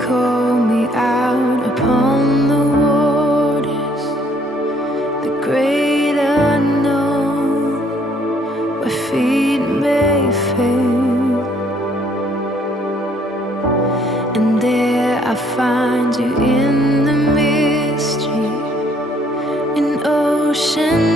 call me out upon the waters, the great unknown, where feet may fail. And there I find you in the mystery, in ocean